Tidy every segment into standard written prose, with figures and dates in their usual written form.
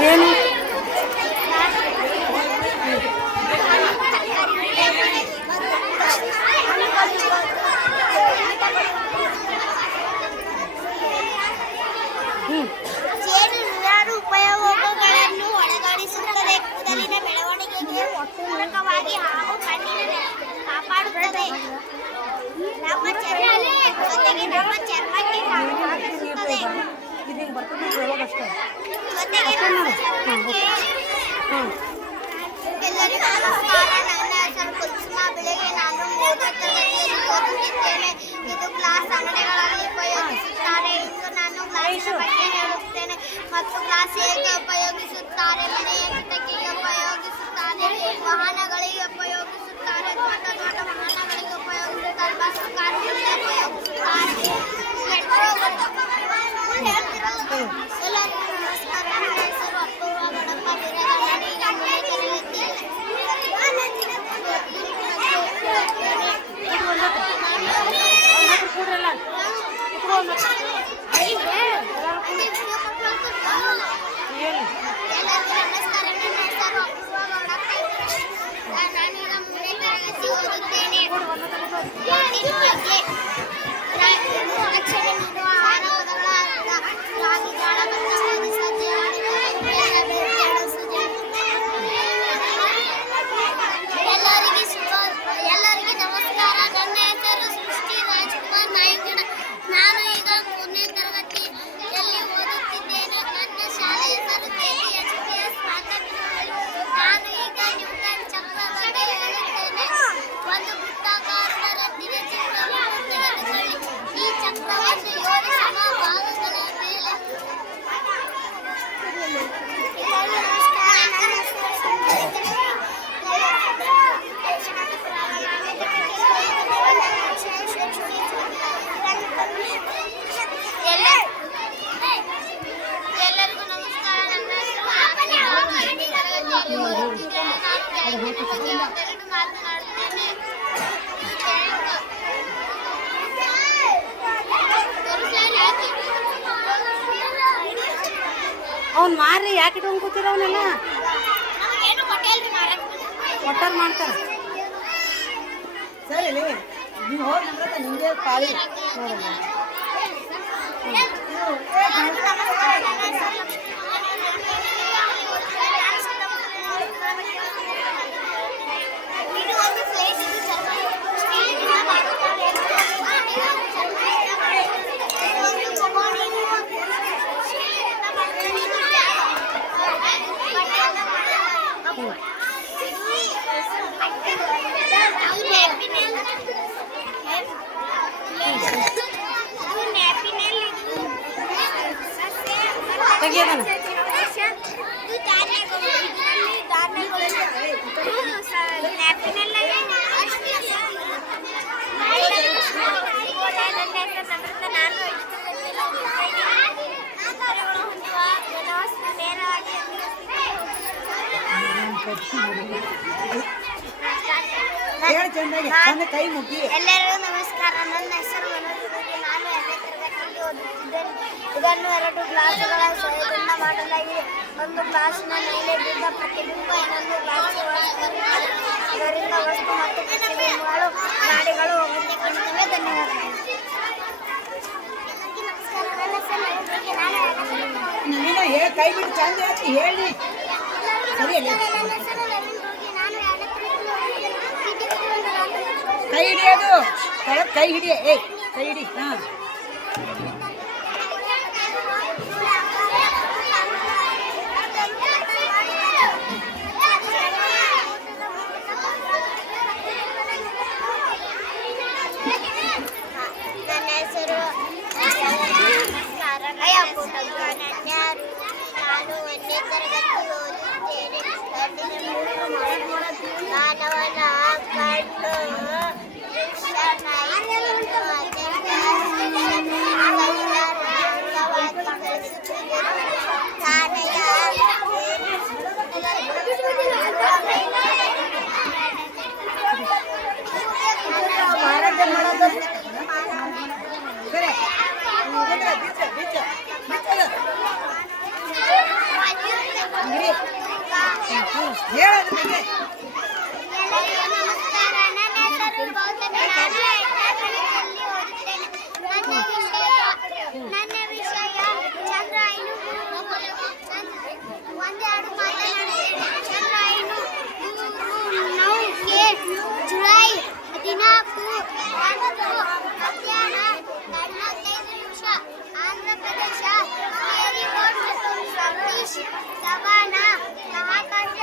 ಇದೇನು ನೂರಾರು ಉಪಯೋಗಗಳನ್ನು ಒಳಗೊಳಿಸುತ್ತದೆ. ಕೂದಲಿನ ಬೆಳವಣಿಗೆಗೆ ಪೂರಕವಾಗಿ ಹಾಗೂ ಕಣ್ಣಿನ ಕಾಪಾಡುತ್ತದೆ. ನಮ್ಮ ಜೊತೆಗೆ ನಮ್ಮ ಚರ್ಮಕ್ಕೆ ಜೊತೆಗೆ ಎಲ್ಲರಿಗೂ ನಮಸ್ಕಾರ. ನನ್ನ ಹೆಸರು ಕುಸುಮಾ. ಬೆಳಗ್ಗೆ ನಾನು 3ನೇ ತರಗತಿಯಲ್ಲಿ ಓದುತ್ತಿದ್ದೇನೆ. ಇದು ಕ್ಲಾಸ್ ಅಂಗಡಿಗಳಲ್ಲಿ ಉಪಯೋಗಿಸುತ್ತಾರೆ. ಇಂದು ನಾನು ಕ್ಲಾಸಿನ ಬಗ್ಗೆ ಹೇಳುತ್ತೇನೆ ಮತ್ತು ಕ್ಲಾಸ್ ಹೇಗೆ ಉಪಯೋಗಿಸುತ್ತಾರೆ. ಮನೆಯ ಕಿಟಕಿಗೆ ಉಪಯೋಗಿಸುತ್ತಾರೆ, ವಾಹನಗಳಿಗೆ ಉಪಯೋಗಿಸುತ್ತಾರೆ, ದೊಡ್ಡ ದೊಡ್ಡ ವಾಹನಗಳಿಗೆ ಉಪಯೋಗಿಸುತ್ತಾರೆ, ಬಸ್ ಕಾರುಗಳಿಗೆ ಉಪಯೋಗಿಸುತ್ತಾರೆ. ಎಲ್ಲರಿಗೂ ನಮಸ್ಕಾರ. ನನ್ನ ಹೆಸರು ಅಪೂರ್ವ ಗಡಪ ವೀರಗಣ್ಣ. ಈಗ 3ನೇ ತರಗತಿಯಲ್ಲಿ ಎಲ್ಲರಿಗೆ ನಮಸ್ಕಾರ. ನನ್ನ ಹೆಸರು ಸೃಷ್ಟಿ ರಾಜ್ಕುಮಾರ್ ನಾಯಂಗಡ. ನಾನು ಈಗ 3ನೇ ತರಗತಿಯಲ್ಲಿ ಓದುತ್ತಿದ್ದೇನೆ. ನನ್ನ ಶಾಲೆ ಹೆಸರು KPHPS ಮಾತಾಪಿನಹಳ್ಳಿ. ನಾನು ಈಗ ನ್ಯೂಟನ್ ಚಕ್ರ ಬಗ್ಗೆ ಹೇಳುತ್ತೇನೆ. ಒಂದು ವೃತ್ತಾಕಾರದ ರಟ್ಟಿನ ಚಕ್ರವನ್ನು ತೆಗೆದುಕೊಳ್ಳಿ. ಈ ಚಕ್ರವನ್ನು 7 ಸಮ ಭಾಗಗಳ ಮೇಲೆ ಎಲ್ಲರಿಗೂ ನಮಸ್ಕಾರ. ನನ್ನ ಹೆಸರು ಬಗ್ಗೆ ಒಂದೆರಡು ಮಾತನಾಡುತ್ತೇನೆ. ಅವ್ನು ಮಾರ್ರಿ ಯಾಕೆ ಇಟ್ಕೊಂಡು ಕೂತಿರ ಅವನೆಲ್ಲ ಒಟ್ಟಾರು ಮಾಡ್ತಾರೆ. ಸರಿ ನೀವು ಹೋಗಿ ನಿಮಗೆ ಪಾಳಿ ನೋಡೋಣ. ತೆಗಿಯೋದನ ಕೈ ಮುಗಿ. ಎಲ್ಲರಿಗೂ ನಮಸ್ಕಾರ. ನನ್ನ ಹೆಸರು ಮನೋಜ್. ನಾನು 2ನೇ ತರಗತಿಯಲ್ಲಿ ಓದುತ್ತಿದ್ದೇನೆ. ಇದನ್ನು 2 ಗ್ಲಾಸುಗಳ ಸಹಾಯದಿಂದ ಮಾಡಲಾಗಿದೆ. ಒಂದು ಗ್ಲಾಸಿನ ಮೇಲೆ ಬಿದ್ದ ಪ್ರತಿಬಿಂಬ ಇನ್ನೊಂದು ಗ್ಲಾಸ್ ಇದರಿಂದ ವಸ್ತು ಮತ್ತು ಪ್ರತಿಬಿಂಬಗಳು ಗಾಡಿಗಳು ಹೊಂದಿಕೊಳ್ಳುತ್ತವೆ. ಧನ್ಯವಾದಗಳು. ನಮಸ್ಕಾರ. ನನ್ನ ಹೆಸರು ನೀನು ಕೈ ಬಿಟ್ಟು ಚಂದ ಹೇಳಿ. ಸರಿ ಕೈ ಹಿಡಿಯೋದು ಕೈ ಹಿಡಿಯ. ಕೈ ಹಿಡಿ. ಹಾಂ ನನ್ನ ಹೆಸರು ನಾನು 1ನೇ ತರಗತಿ ಓದುತ್ತೇನೆ. ಮಾನವನ ಕಣ್ಣು ಹೇಳೋದ್ರ ಬಗ್ಗೆ ಎಲ್ಲರಿಗೂ ನಮಸ್ಕಾರ. ನನ್ನ ಹೆಸರು ಗೌತಮಿ. ನಾನು 8ನೇ ತರಗತಿಯಲ್ಲಿ ಓದುತ್ತೇನೆ. ನನ್ನ ವಿಷಯ ಚಂದ್ರಾಯನು. ಒಂದೆರಡು ಮಾತನಾಡುತ್ತೇನೆ. ಚಂದ್ರಾಯನು 9 ಜುಲೈ 14 ಮಧ್ಯಾಹ್ನ 45 ನಿಮಿಷ ಆಂಧ್ರ ಪ್ರದೇಶ ಸತೀಶ್ ಧವನ್ ಮಹಾಕಾಶ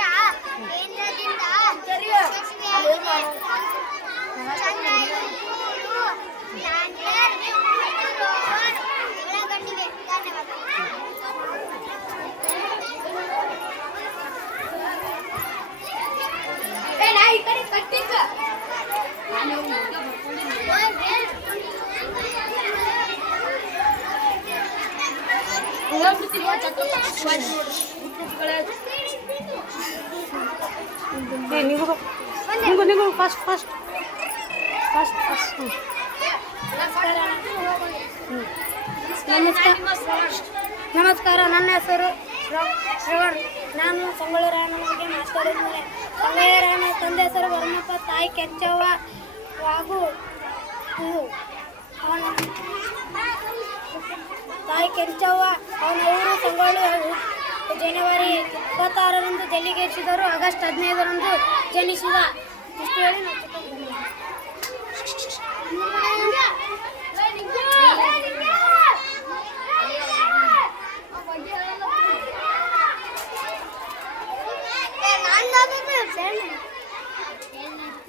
ಕೇಂದ್ರದಿಂದ ಯಶಸ್ವಿಯಾಗಿದೆ. ಚಂದ್ರಯಾನ 3 ಲ್ಯಾಂಡರ್ ಮತ್ತು ರೋವರ್ ಒಳಗೊಂಡಿವೆ. ನೀವು ಫಸ್ಟ್ ನಮಸ್ಕಾರ. ನನ್ನ ಹೆಸರು ಶ್ರವಣ್. ನಾನು ಸಂಗೊಳ್ಳಿರಾಯಣ್ಣನಿಗೆ ಮಾತಾಡಿದ್ದೇನೆ. ಸಂಗೊಳ್ಳಿರಾಯಣ್ಣ ತಂದೆ ಹೆಸರು ವರ್ಮಪ್ಪ, ತಾಯಿ ಕೆಂಚವ್ವ. ಹಾಗೂ ತಾಯಿ ಕೆಂಚವ್ವ. ಅವನ ಊರು ಸಂಗೊಳ್ಳಿ. ಜನವರಿ 26ರಂದು ಜಲ್ಲಿಗೇರಿಸಿದರು. ಆಗಸ್ಟ್ 15ರಂದು ಜನಿಸಿದ. ಇಷ್ಟು ಹೇಳಿ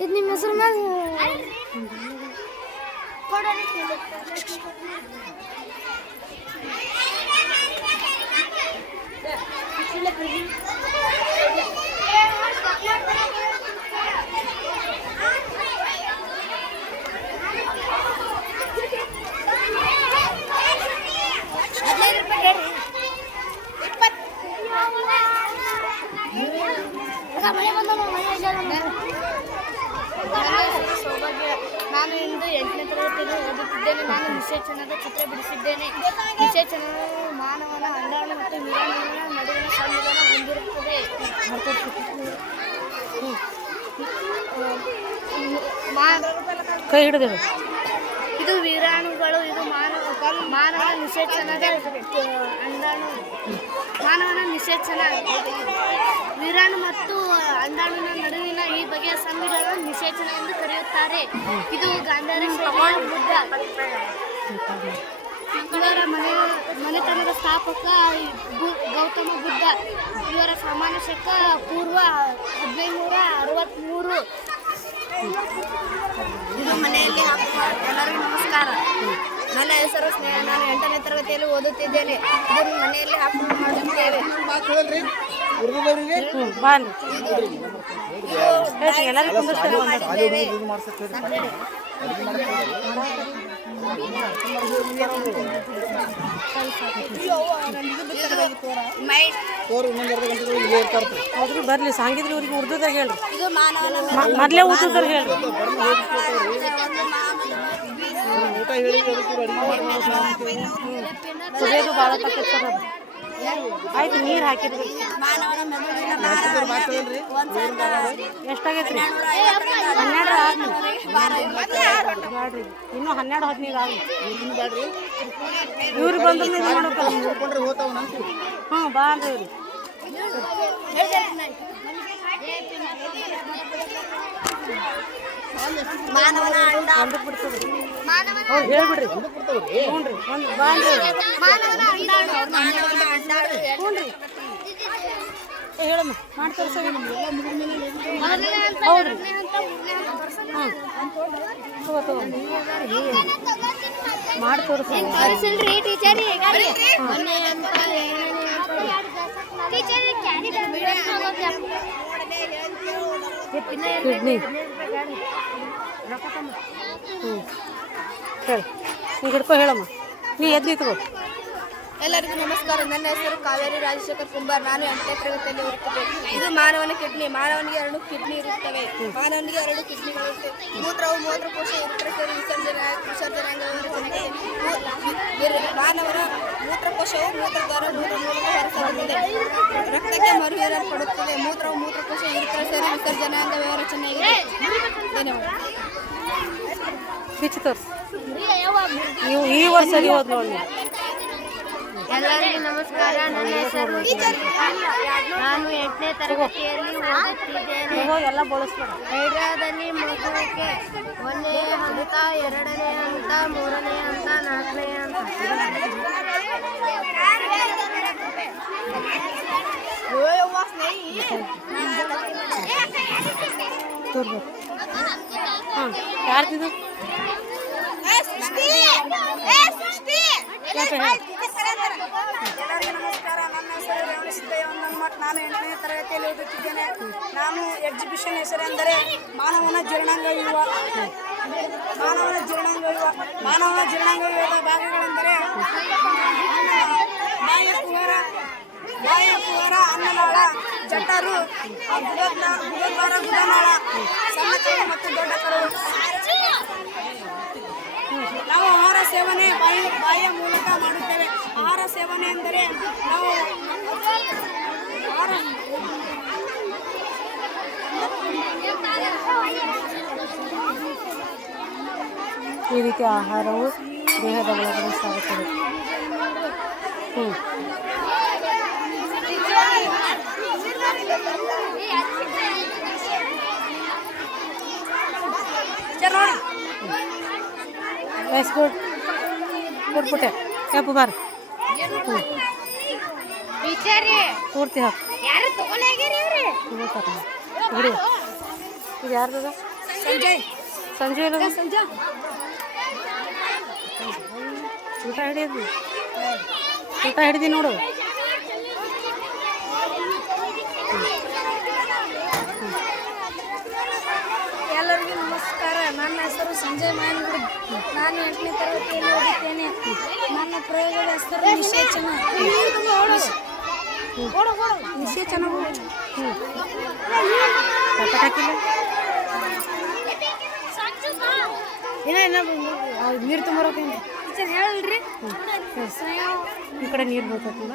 ಇದು ನಿಮ್ಮ ಹೆಸರು ಸೌಭಾಗ್ಯ. ನಾನು ಇಂದು 8ನೇ ತರಗತಿಯಲ್ಲಿ ಓದುತ್ತಿದ್ದೇನೆ. ನಾನು ನಿಷೇಚನದ ಚಿತ್ರ ಬಿಡಿಸಿದ್ದೇನೆ. ನಿಷೇಚನವು ಮಾನವನ ಅಂಡಾಣು ಮತ್ತು ವೀರಾಣುವಿನ ನಡುವಿನ ಸಂವಿಧಾನ ಹೊಂದಿರುತ್ತದೆ. ಕೈ ಹಿಡಿದೇವೆ. ಇದು ವೀರಾಣುಗಳು. ಇದು ಮಾನವ ನಿಷೇಚನದ ಅಂಡಾಣು. ಮಾನವನ ನಿಷೇಚನ ವೀರಾಣು ಮತ್ತು ಅಂಡಾಣುವಿನ ನಡುವಿನ ಈ ಬಗೆಯ ಸಂವಿಧಾನ ನಿಷೇಚನ ಎಂದು ಕರೆಯುತ್ತಾರೆ. ಇದು ಗಾಂಧಾರ ಬುದ್ಧ. ಇವರ ಮನೆತನದ ಸ್ಥಾಪಕ ಗೌತಮ ಬುದ್ಧ. ಇವರ ಸಮಾನ ಶಕ ಪೂರ್ವ 1563. ಇದು ಮನೆಯಲ್ಲಿ ಹಾಕುವ ಎಲ್ಲರಿಗೂ ನಮಸ್ಕಾರ. ನನ್ನ ಹೆಸರು ಸ್ನೇಹ. ನಾನು 8ನೇ ತರಗತಿಯಲ್ಲಿ ಓದುತ್ತಿದ್ದೇನೆ. ಇದನ್ನು ಮನೆಯಲ್ಲಿ ಹಾಕುವ ಮಾಡುತ್ತೇವೆ. ಎಲ್ಲರಿಗೂ ಕುಂದಿಸ್ತಾರೆ. ಅವ್ರಿಗೆ ಬರ್ಲಿ ಸಾಂಗಿದ್ರಿ ಅವ್ರಿಗೆ ಉರ್ದುದಾಗ ಹೇಳ್ರಿ. ಮೊದಲೇ ಉರ್ದುದಾಗ ಹೇಳ್ರಿ. ಕುಡಿಯೋದು ಭಾಳ ತಕ್ಕ ಆಯ್ತು. ನೀರು ಹಾಕಿದ್ರಿ ಎಷ್ಟಾಗೈತ್ರಿ? 12 ಬ್ಯಾಡ್ರಿ. ಇನ್ನೂ 12 15 ಆಗಲಿ. ಇವ್ರಿಗೆ ಬಂದ್ರೆ ಇದು ಮಾಡ್ಬೇಕಲ್ಲ. ಹ್ಞೂ ಬಾ ಅಂದ್ರೆ ಇವ್ರಿ ಮಾನವನ ಅಂಡ ಒಂದಕ್ಕೆ ಬಿಡ್ತದೆ. ಅವ್ರು ಹೇಳ್ಬಿಡ್ರಿ. ಹ್ಞೂ ರೀ ಒಂದು ಬಾ ಅಂದ್ರೆ ಹ್ಞೂ ರೀ ಹೇಳಮ್ಮ ಮಾಡಿ ತೋರಿಸೋಣ. ಹೌದು ರೀ. ಹಾಂ ತಗೋ ಮಾಡಿ ತೋರಿಸೋಣ. ಕಿಡ್ನಿ ಹ್ಞೂ ಹೇಳಿ. ನೀವು ಹಿಡ್ಕೊ ಹೇಳಮ್ಮ. ನೀ ಎದ್ದು ನಿಂತ್ಕೋ. ಎಲ್ಲರಿಗೂ ನಮಸ್ಕಾರ. ನನ್ನ ಹೆಸರು ಕಾವೇರಿ ರಾಜಶೇಖರ್ ಕುಂಬಾರ್. ನಾನು 8ನೇ ತರಗತಿಯಲ್ಲಿ ಓದುತ್ತೇನೆ. ಇದು ಮಾನವನ ಕಿಡ್ನಿ. ಮಾನವನಿಗೆ 2 ಕಿಡ್ನಿ ಇರುತ್ತವೆ. ಮಾನವನಿಗೆ 2 ಕಿಡ್ನಿಗಳಿರುತ್ತವೆ. ಮೂತ್ರವು ಮೂತ್ರಕೋಶ ಇರುತ್ತದೆ ಸೇರಿ ವಿಸರ್ಜನಾಂಗವನ್ನು ಮಾನವನ ಮೂತ್ರಕೋಶವು ಮೂತ್ರದ್ವಾರ ಮೂಲಕ ಹೊರಸಾಗುತ್ತದೆ. ರಕ್ತಕ್ಕೆ ಧನ್ಯವಾದ. ಬಿಚ್ಚಿ ತೋರಿಸಿ. ನೀವು ಈ ವರ್ಷ ಓದ್ ನೋಡಿ. ಎಲ್ಲರಿಗೂ ನಮಸ್ಕಾರ. ನನ್ನ ಹೆಸರು ನಾನು 8ನೇ ತರಗತಿಯಲ್ಲಿ ಓದುತ್ತಿದ್ದೇನೆ. ಎಲ್ಲ ಬಳಸ್ಬೇಡ. ಹೈಡ್ರಾದಲ್ಲಿ ಮಗುವಿಗೆ 1ನೇ ಹಂತ, 2ನೇ ಹಂತ, 3ನೇ ಹಂತ, 4ನೇ ಹಂತ. ಹಾಂ ಯಾರ್ದಿದು? ಎಲ್ಲರಿಗೂ ನಮಸ್ಕಾರ. ನನ್ನ ಹೆಸರು ರೇವಣಸಿದ್ದಯ್ಯ ಹೊನ್ನಮಠ. ನಾನು 8ನೇ ತರಗತಿಯಲ್ಲಿ ಓದುತ್ತಿದ್ದೇನೆ. ನಾನು ಎಕ್ಸಿಬಿಷನ್ ಹೆಸರೆಂದರೆ ಮಾನವನ ಜೀರ್ಣಾಂಗವ್ಯೂಹ. ಮಾನವನ ಜೀರ್ಣಾಂಗವ್ಯೂಹದ ಭಾಗಗಳೆಂದರೆ ಬಾಯಿಯ ಕುಹರ, ಅನ್ನನಾಳ, ಜಠರು, ಬುಧದ್ವಾರ, ಗುದನಾಳ, ಸಣ್ಣ ಕರು ಮತ್ತು ದೊಡ್ಡ ಕರು. ನಾವು ಆಹಾರ ಸೇವನೆ ಬಾಯಿಯ ಮೂಲಕ ಮಾಡುತ್ತೇವೆ. ಆಹಾರ ಸೇವನೆ ಎಂದರೆ ನಾವು ಈ ರೀತಿ ಆಹಾರವು ದೇಹದ ಒಳಗಡೆ ಸಾಗುತ್ತದೆ. ಎಸ್ ಗುಡ್ ಕೊಟ್ಬಿಟ್ಟೆ ಯಾಪು ಬಾರ ಪೂರ್ತಿ ಹಾಕು. ಬಿಡಿ. ಇದು ಯಾರ್ದದ? ಸಂಜೆ ಊಟ ಹಿಡಿಯೋದು. ಊಟ ಹಿಡಿದಿ ನೋಡು. ಎಲ್ಲರಿಗೂ ನಮಸ್ಕಾರ. ನನ್ನ ಹೆಸರು ಸಂಜಯ್ ಮಾಯನಗುಡಿ. ನಾನು 8ನೇ ತರಗತಿಯಲ್ಲಿ ಓದುತ್ತೇನೆ. ನನ್ನ ಪ್ರಯೋಗದ ಹೆಸರು ನಿಷೇಚನ. ನೀರು ತುಂಬೋಕೆ ಹೇಳ್ರಿ. ಈ ಕಡೆ ನೀರು ಬರ್ತೈತಿ ನೋಡ.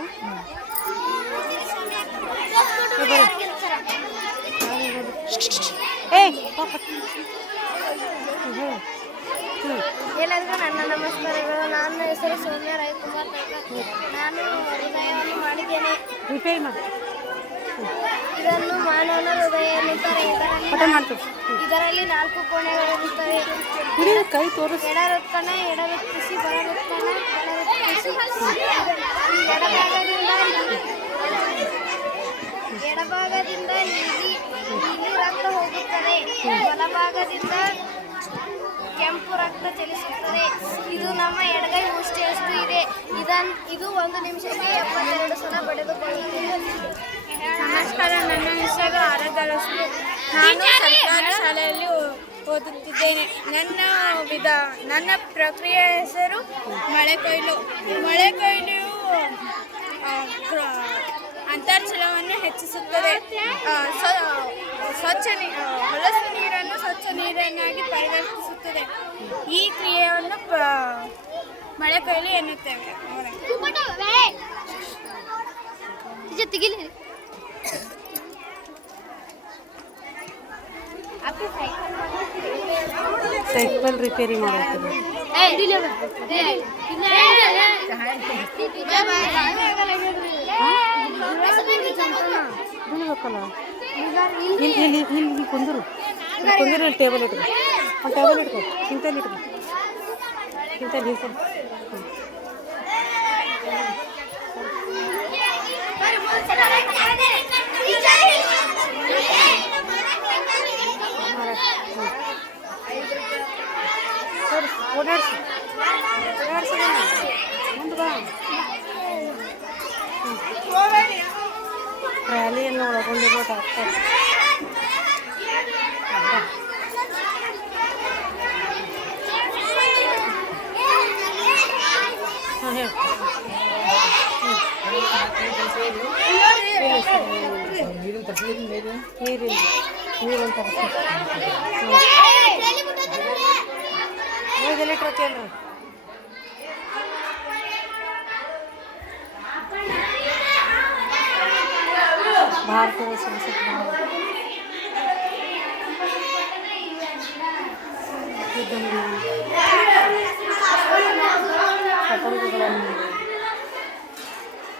ಎಲ್ಲರಿಗೂ ನನ್ನ ನಮಸ್ಕಾರಗಳು. ನನ್ನ ಹೆಸರು ಸೌಮ್ಯ ರವಿಕುಮಾರ್. ನಾನು ಹೃದಯವನ್ನು ಮಾಡಿದ್ದೇನೆ. ಇದನ್ನು ಮಾನವನ ಹೃದಯ ಎನ್ನುತ್ತಾರೆ. ಇದರಲ್ಲಿ 4 ಕೋಣೆಗಳಿರುತ್ತವೆ. ಕೈ ತೋರಿಸಿ. ಎಡವೃತ್ಕಣ, ಎಡವೃತ್ತಿಸಿ, ಬಲವೃತ್ಕಣ, ಬಲವೃತ್ತಿಸಿ. ಎಡಭಾಗದಿಂದ ನೀಲಿ ರಕ್ತ ಹೋಗುತ್ತದೆ. ಬಲಭಾಗದಿಂದ ಕೆಂಪು ರಕ್ತ ಚಲಿಸುತ್ತದೆ. ಇದು ನಮ್ಮ ಎಡಗೈ ಮುಷ್ಟಿಯಷ್ಟು ಇದೆ. ಇದು 1 ನಿಮಿಷಕ್ಕೆ 72 ಸಲ ಬಡಿದುಕೊಳ್ಳುತ್ತದೆ. ನಮಸ್ಕಾರ. ನನ್ನ ಹೆಸರು ಆರಾಧಲಕ್ಷ್ಮಿ. ನಾನು ಸರ್ಕಾರಿ ಶಾಲೆಯಲ್ಲಿ ಓದುತ್ತಿದ್ದೇನೆ. ನನ್ನ ಪ್ರಕ್ರಿಯೆ ಹೆಸರು ಮಳೆ ಕೊಯ್ಲು. ಮಳೆ ಕೊಯ್ಲು ಅಂತರ್ಜಲವನ್ನು ಹೆಚ್ಚಿಸುತ್ತದೆ. ಹೊಲಸು ನೀರನ್ನು ಸ್ವಚ್ಛ ನೀರನ್ನಾಗಿ ಪರಿವರ್ತಿಸುತ್ತದೆ. ಈ ಕ್ರಿಯೆಯನ್ನು ಮಳೆ ಕೊಯ್ಲು ಎನ್ನುತ್ತೇವೆ. ಸೈಕಲ್ ರಿಪೇರಿ ಮಾಡುತ್ತದೆ. ಇಲ್ಲಿ ಕುಂದರು ಟೇಬಲ್ ಇಟ್ಕೊ. ಒಂದು ಟೇಬಲ್ ಇಟ್ಕೊ. ಇಂತಲ್ಲಿ ಇಟ್ಕೊ. ಓಡಾಡ್ಸಿ ಮುಂದೆ ಬಾ. ರ್ಯಾಲಿಯನ್ನು ಒಳಗೊಂಡಿರೋದಾಗ್ತದೆ. ಹಾಂ ಹೇಳಿ. ನೀರಿನ ತರಿಸ್ತಾರೆ. ಹೋಗಿ ಲೀಟ್ರ್ ಕೇಳ್ರಿ. ಭಾರತದ ಸಂಸತ್ ಪತಂಗಗಳನ್ನು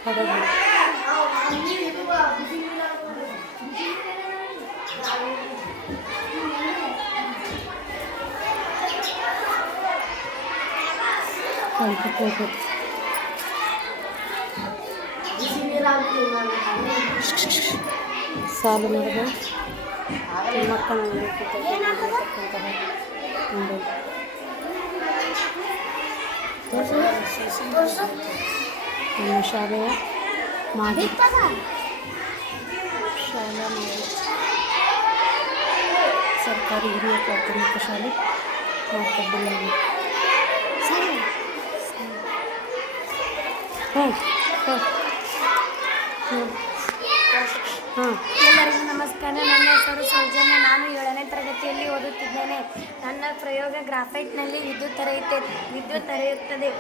ಹಡಗು ಕಂಪಿಕೋಟೆ ಸಾಲು ನಡೆದ ಮಕ್ಕಳನ್ನು ನಮ್ಮ ಶಾಲೆಯ ಮಾಜಿ ಶಾಲಾ ಸರ್ಕಾರಿ ಹಿರಿಯ ಪ್ರಾಥಮಿಕ ಶಾಲೆ ಮಾರ್ಕಬ್ಬಲ್ಲಿ ಎಲ್ಲರಿಗೂ ನಮಸ್ಕಾರ. ನನ್ನ ಹೆಸರು ಸೌಜನ್ಯ. ನಾನು 7ನೇ ತರಗತಿಯಲ್ಲಿ ಓದುತ್ತಿದ್ದೇನೆ. ನನ್ನ ಪ್ರಯೋಗ ಗ್ರಾಫೈಟ್ನಲ್ಲಿ ವಿದ್ಯುತ್ ಹರಿಯುತ್ತದೆ.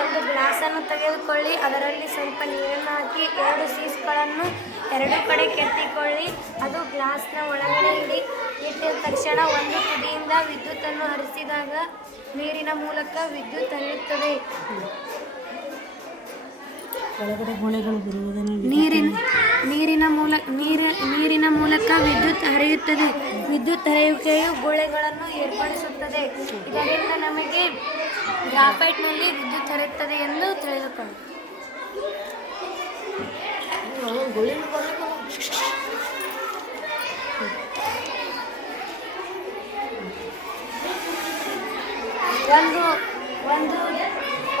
ಒಂದು ಗ್ಲಾಸನ್ನು ತೆಗೆದುಕೊಳ್ಳಿ, ಅದರಲ್ಲಿ ಸ್ವಲ್ಪ ನೀರನ್ನು ಹಾಕಿ 2 ಸೀಸ್ಗಳನ್ನು 2 ಕಡೆ ಕೆತ್ತಿಕೊಳ್ಳಿ. ಅದು ಗ್ಲಾಸ್ನ ಒಳಗಡೆ ಇಟ್ಟಿದ ತಕ್ಷಣ ಒಂದು ತುದಿಯಿಂದ ವಿದ್ಯುತ್ತನ್ನು ಹರಿಸಿದಾಗ ನೀರಿನ ಮೂಲಕ ವಿದ್ಯುತ್ ಹರಿಯುತ್ತದೆ. ಒಳಗಡೆ ಗುಳೆಗಳು ಬರುವುದನ್ನು ನೀರಿನ ಮೂಲಕ ವಿದ್ಯುತ್ ಹರಿಯುತ್ತದೆ. ವಿದ್ಯುತ್ ಹರಿಯುವಿಕೆಯು ಗುಳೆಗಳನ್ನು ಏರ್ಪಡಿಸುತ್ತದೆ. ಇದರಿಂದ ನಮಗೆ ಗ್ರಾಫೈಟ್ನಲ್ಲಿ ವಿದ್ಯುತ್ ಹರಿಯುತ್ತದೆ ಎಂದು ತಿಳಿದುಕೊಳ್ಳಿ.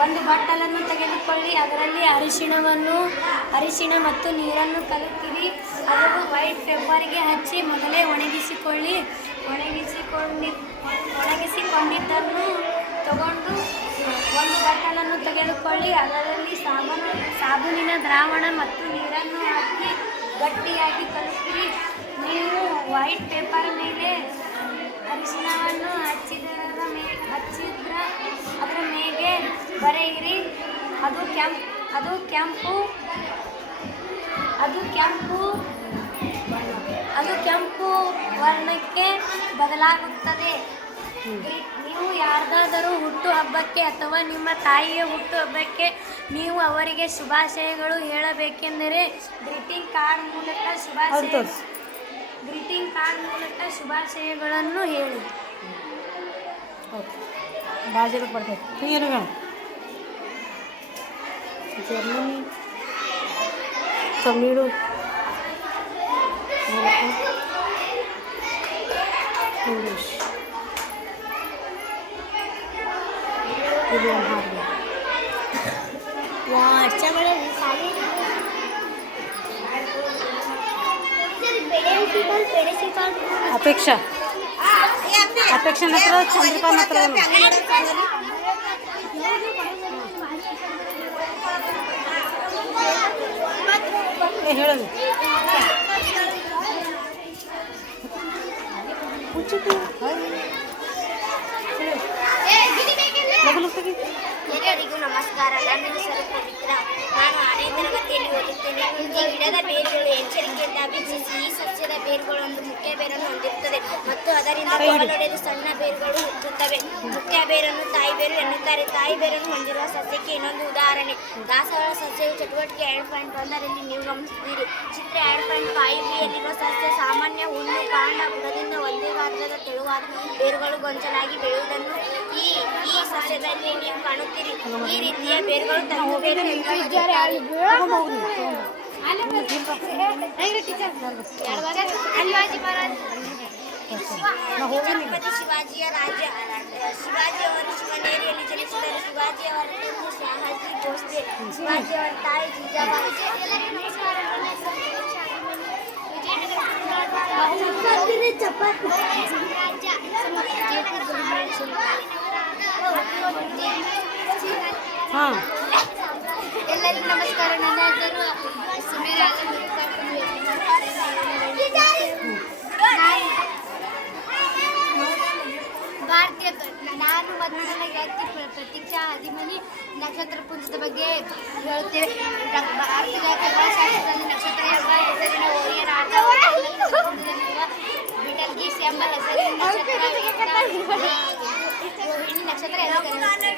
ಒಂದು ಬಟ್ಟಲನ್ನು ತೆಗೆದುಕೊಳ್ಳಿ, ಅದರಲ್ಲಿ ಅರಿಶಿಣ ಮತ್ತು ನೀರನ್ನು ಕಲುಕಿರಿ. ಅದನ್ನು ವೈಟ್ ಪೇಪರ್ಗೆ ಹಚ್ಚಿ ಮೊದಲೇ ಒಣಗಿಸಿಕೊಂಡಿದ್ದನ್ನು ತಗೊಂಡು ಒಂದು ಬಟ್ಟಲನ್ನು ತೆಗೆದುಕೊಳ್ಳಿ, ಅದರಲ್ಲಿ ಸಾಬೂನಿನ ದ್ರಾವಣ ಮತ್ತು ನೀರನ್ನು ಹಾಕಿ ಗಟ್ಟಿಯಾಗಿ ಕಲುಕಿರಿ. ನೀವು ವೈಟ್ ಪೇಪರ್ ಮೇಲೆ ಅರಿಶಿಣವನ್ನು ಅದರ ಮೇಲೆ ಬರೆಯಿರಿ. ಅದು ಕೆಂಪು ವರ್ಣಕ್ಕೆ ಬದಲಾಗುತ್ತದೆ. ನೀವು ಯಾರ್ದಾದರೂ ಹುಟ್ಟುಹಬ್ಬಕ್ಕೆ ಅಥವಾ ನಿಮ್ಮ ತಾಯಿಯ ಹುಟ್ಟುಹಬ್ಬಕ್ಕೆ ನೀವು ಅವರಿಗೆ ಶುಭಾಶಯಗಳು ಹೇಳಬೇಕೆಂದರೆ ಗ್ರೀಟಿಂಗ್ ಕಾರ್ಡ್ ಮೂಲಕ ಶುಭಾಶಯಗಳನ್ನು ಹೇಳಿ. ಭಾಷೆಗಳು ಬರ್ತೈತೆ ಜರ್ಮನಿ ತಮಿಳು ಇಂಗ್ಲೀಷ್ ಇದು ಹಾಗೆ ಅಪೇಕ್ಷಾ ಹತ್ರ ಚಂದ್ರಿಕಾ ಹತ್ರ ಹೇಳೋದು ಎಲ್ಲರಿಗೂ ನಮಸ್ಕಾರ. ನನ್ನ ಹೆಸರು ಪವಿತ್ರ. ನಾನು 6ನೇ ತರಗತಿಯಲ್ಲಿ ಓದುತ್ತೇನೆ. ಈ ಗಿಡದ ಬೇರುಗಳು ಎಚ್ಚರಿಕೆಯಿಂದ ವೀಕ್ಷಿಸಿ. ಈ ಸಸ್ಯದ ಬೇರುಗಳು ಒಂದು ಮುಖ್ಯ ಬೇರನ್ನು ಹೊಂದಿರುತ್ತದೆ ಮತ್ತು ಅದರಿಂದ ಕೋಲೊಡೆದು ಸಣ್ಣ ಬೇರುಗಳು ಹುಟ್ಟುತ್ತವೆ. ಮುಖ್ಯ ಬೇರನ್ನು ತಾಯಿ ಬೇರು ಎನ್ನುತ್ತಾರೆ. ತಾಯಿ ಬೇರನ್ನು ಹೊಂದಿರುವ ಸಸ್ಯಕ್ಕೆ ಇನ್ನೊಂದು ಉದಾಹರಣೆ ದಾಸವಾಳ ಸಸ್ಯವು ಚಟುವಟಿಕೆ 2.1ರಲ್ಲಿ ನೀವು ಗಮನಿಸುತ್ತೀರಿ. ಚಿತ್ರ 2.5ಬಿಯಲ್ಲಿರುವ ಸಸ್ಯ ಸಾಮಾನ್ಯ ಹುಲ್ಲು. ಕಾಂಡ ಬುಡದಿಂದ ಒಂದೇ ಗಾತ್ರದ ತೆಳುವಾದ ಬೇರುಗಳು ಗೊಂಚಲಾಗಿ ಬೆಳೆಯುವುದನ್ನು ಈ ಸಸ್ಯದಲ್ಲಿ ನೀವು ಕಾಣುತ್ತೀರಿ. ಈ ರೀತಿಯ ಬೇರುಗಳು ತಗ್ಗು ಬೇರು ಛತ್ರಪತಿ ಶಿವಾಜಿಯವರು ಶಿವನೇರಿಯಲ್ಲಿ ಜನಿಸಿದರು. ಶಿವಾಜಿಯವರ ತಂದೆ ಶಹಾಜಿ ಭೋಸ್ಲೆ, ಶಿವಾಜಿಯವರ ತಾಯಿ ಜಿಜಾಬಾಯಿ. ಎಲ್ಲರಿಗೂ ನಮಸ್ಕಾರ. ನನ್ನ ಹೆಸರು ಸುಮೇರ. ನಾನು ಮತ್ತು ನನ್ನ ಗೆಳತಿ ಪ್ರತೀಕ್ಷಾ ಅದಿಮನಿ ನಕ್ಷತ್ರ ಪುಂಜದ ಬಗ್ಗೆ ಹೇಳುತ್ತೇವೆ. ಭಾರತದ ಖಗೋಳಶಾಸ್ತ್ರದಲ್ಲಿ ನಕ್ಷತ್ರ ಎಂಬ ಹೆಸರಿನ ಓರಿಯನ್ ಆಟದಲ್ಲಿರುವ ಬಿಟಲ್ಗೀಸ್ ಎಂಬ ಹೆಸರಿನ ನಕ್ಷತ್ರ ರೋಹಿಣಿ ನಕ್ಷತ್ರ ಎಂದು ಕರೆಯುತ್ತಾರೆ.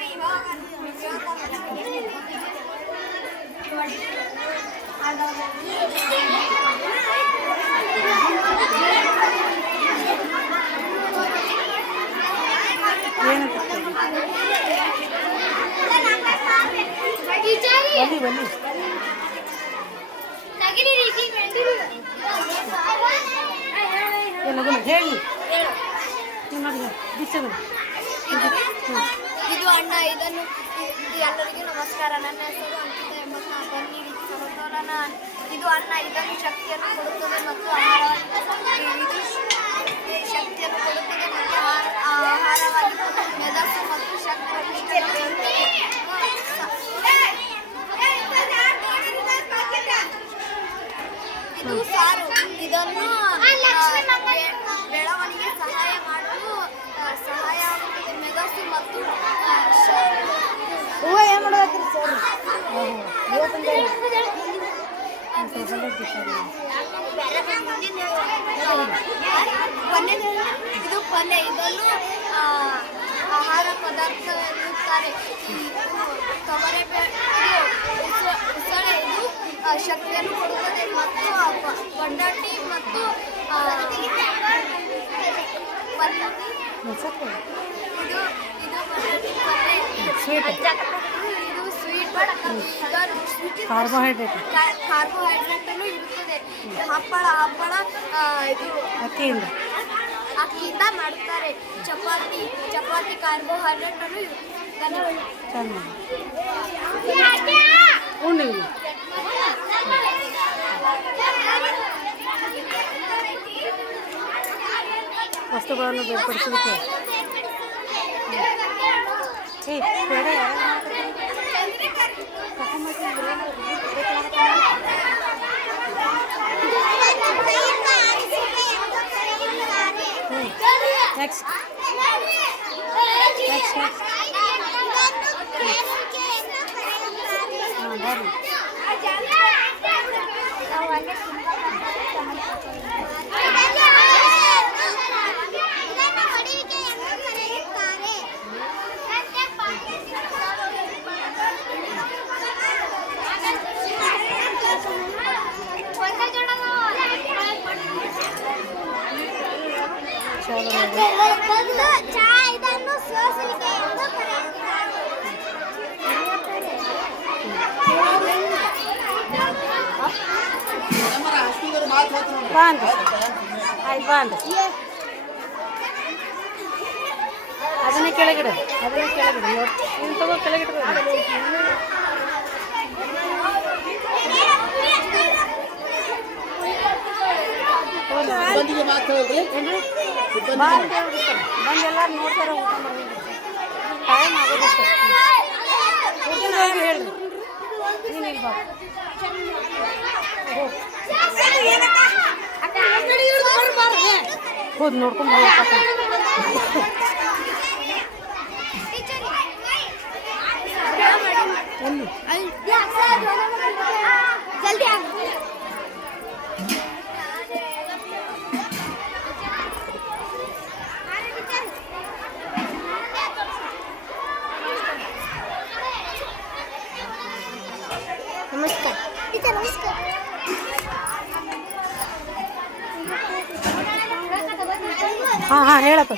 ಹೇಳಿ ಇದು ಅಣ್ಣ ಇದನ್ನು ಎಲ್ಲರಿಗೂ ನಮಸ್ಕಾರ. ನನ್ನ ಹೆಸರು ಅಂಕಿತ ಎಂಬತ್ತ. ಬನ್ನಿ ಸಮತೋಲನ. ಇದು ಅಣ್ಣ ಇದನ್ನು ಶಕ್ತಿಯನ್ನು ಕೊಡುತ್ತದೆ ಮತ್ತು ಶಕ್ತಿಯನ್ನು ಕೊಡುತ್ತದೆ ಮತ್ತು ಆಹಾರವಾಗಿ ಮೆದಸು ಮತ್ತು ಶಕ್ತಿ. ಇದು ಸಾರು. ಇದನ್ನು ಬೆಳವಣಿಗೆ ಸಹಾಯ ಆಗುತ್ತದೆ. ಮೆದಸು ಮತ್ತು ಇದು ಪಲ್ಯ. ಇದನ್ನು ಆಹಾರ ಪದಾರ್ಥ ಎನ್ನುತ್ತಾರೆ. ಉಸಳೆ ಇದು ಶಕ್ತಿಯನ್ನು ಕೊಡುತ್ತದೆ ಮತ್ತು ಬಟಾಟಿ ಮತ್ತು ಇದು ಸ್ವೀಟ್ ಕಾರ್ಬೋಹೈಡ್ರೇಟ್ ಅನ್ನು ಇರುತ್ತದೆ. ಹಪ್ಪಳ ಇದು ಅಕ್ಕಿಯಿಂದ ಮಾಡುತ್ತಾರೆ. ಚಪಾತಿ ಕಾರ್ಬೋಹೈಡ್ರೇಟ್ ಅನ್ನು ವಸ್ತುಗಳನ್ನು ಬೇರ್ಪಡಿಸುವಿಕೆ. ನೆಕ್ಸ್ಟ್ ಇದನ್ನು ಸೋಸುವಿಕೆ ಎಂದು ಕರೆಯುತ್ತಾರೆ. ಅದನ್ನೇ ಕೆಳಗಿಡ ನೀನು ತಗೋ ಕೆಳಗಿಡ. ಬಂದು ಎಲ್ಲರೂ ನೋಡ್ತಾರೆ. ಊಟ ಮಾಡಿ ಟೈಮ್ ಆಗೋದಷ್ಟೇ. ಹೇಳ್ರಿ ನೀನು ಇಲ್ಲಿ ಬಾ. ಹೋದ್ ನೋಡ್ಕೊಂಡು ಜಲ್ದಿ ನಮಸ್ಕಾರ. ನಮಸ್ಕಾರ. ಹಾಂ ಹೇಳಪ್ಪ.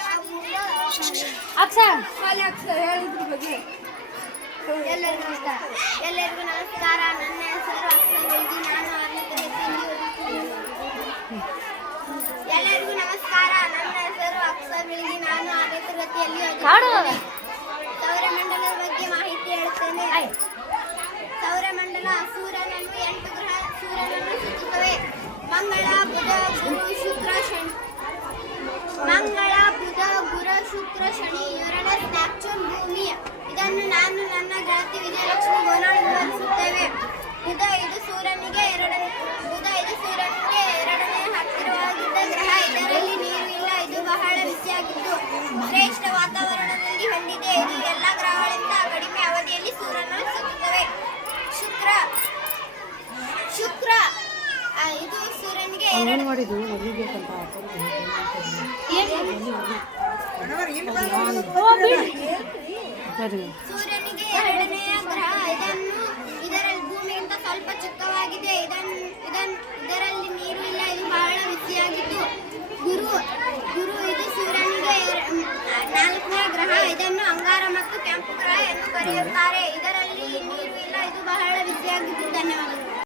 ಎಲ್ಲರಿಗೂ ನಮಸ್ಕಾರ. ನನ್ನ ಹೆಸರು ಅಕ್ಷಯ್. ನಾನು 6ನೇ ತರಗತಿಯಲ್ಲಿ ಎಲ್ಲರಿಗೂ ನಮಸ್ಕಾರ. ನನ್ನ ಹೆಸರು ಅಕ್ಷಯ್ ಬೆಳಗಿ. ನಾನು 6ನೇ ತರಗತಿಯಲ್ಲಿ ಸೌರಮಂಡಲದ ಬಗ್ಗೆ ಮಾಹಿತಿ ಹೇಳ್ತೇನೆ. ಸೌರಮಂಡಲ ಸೂರ್ಯನನ್ನು 8 ಗ್ರಹ ಸೂರ್ಯನನ್ನು ಸುತ್ತುತ್ತವೆ. ಮಂಗಳ ಬುಧ ಗುರು ಶುಕ್ರ ಶನಿ ಯುರೇನಸ್ ನೆಪ್ಚೂನ್ ಭೂಮಿ. ಇದನ್ನು ನಾನು ನನ್ನ ಗೆಳತಿ ವಿಜಯಲಕ್ಷ್ಮಿ ಗೋನಾಳ್ ವಿವರಿಸುತ್ತೇವೆ. ಬುಧ ಇದು ಸೂರ್ಯನಿಗೆ ಎರಡನೇ ಹತ್ತಿರವಾಗಿದ್ದ ಗ್ರಹ. ಇದರಲ್ಲಿ ನೀರು ಇಲ್ಲ. ಇದು ಬಹಳ ಬಿಸಿಯಾಗಿದ್ದು ಶ್ರೇಷ್ಠ ವಾತಾವರಣದಲ್ಲಿ ಹೊಂದಿದೆ. ಇದು ಎಲ್ಲ ಗ್ರಹಗಳಿಂದ ಕಡಿಮೆ ಅವಧಿಯಲ್ಲಿ ಸೂರ್ಯನನ್ನು ಸುತ್ತುತ್ತವೆ. ಶುಕ್ರ ಇದು ಸೂರ್ಯನಿಗೆ ಸರಿ. ಸೂರ್ಯನಿಗೆ ಎರಡನೆಯ ಗ್ರಹ. ಇದರಲ್ಲಿ ಭೂಮಿಗಿಂತ ಸ್ವಲ್ಪ ಚಿಕ್ಕವಾಗಿದೆ. ಇದರಲ್ಲಿ ನೀರು ಇಲ್ಲ. ಇದು ಬಹಳ ಬಿಸಿಯಾಗಿದ್ದು. ಗುರು ಇದು ಸೂರ್ಯನಿಗೆ ನಾಲ್ಕನೇ ಗ್ರಹ. ಇದನ್ನು ಅಂಗಾರ ಮತ್ತು ಕೆಂಪು ಗ್ರಹ ಎಂದು ಕರೆಯುತ್ತಾರೆ. ಇದರಲ್ಲಿ ನೀರು ಇಲ್ಲ. ಇದು ಬಹಳ ಬಿಸಿಯಾಗಿದ್ದು